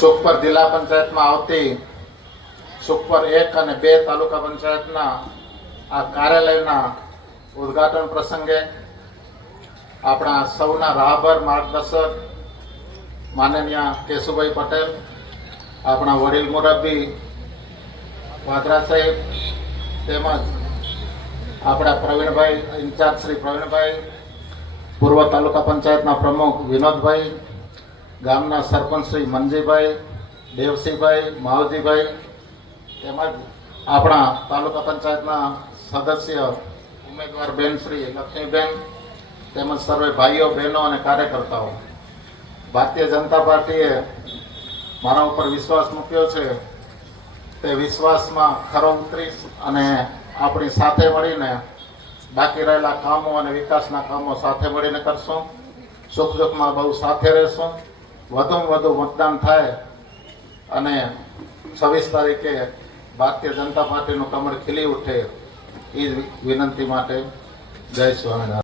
સુખપર જિલ્લા પંચાયતમાં આવતી સુખપર 1 અને 2 તાલુકા પંચાયતના આ કાર્યાલયના ઉદ્ઘાટન પ્રસંગે આપણા સૌના રાહબર માર્ગદર્શક માનનીય કેશુભાઈ પટેલ, આપણા વડીલ મુરબ્બી વાદરા સાહેબ, તેમજ આપણા પ્રવીણભાઈ ઇન્ચાર્જ શ્રી પ્રવીણભાઈ, પૂર્વ તાલુકા પંચાયતના પ્રમુખ વિનોદભાઈ, ગામના સરપંચ શ્રી મનજીભાઈ, દેવસિંહભાઈ, માવજીભાઈ, તેમજ આપણા તાલુકા પંચાયતના સદસ્ય ઉમેદવાર બેન શ્રી લક્ષ્મીબેન, તેમજ સર્વે ભાઈઓ બહેનો અને કાર્યકર્તાઓ, ભારતીય જનતા પાર્ટીએ મારા ઉપર વિશ્વાસ મૂક્યો છે. તે વિશ્વાસમાં ખરો ઉતરીશ અને આપણી સાથે મળીને બાકી રહેલા કામો અને વિકાસના કામો સાથે મળીને કરશું. સુખ દુઃખમાં બહુ સાથે રહેશું. વધુમાં વધુ મતદાન થાય અને 26 તારીખે ભારતીય જનતા પાર્ટીનું કમળ ખીલી ઉઠે એ વિનંતી માટે જય સ્વામિનારાયણ.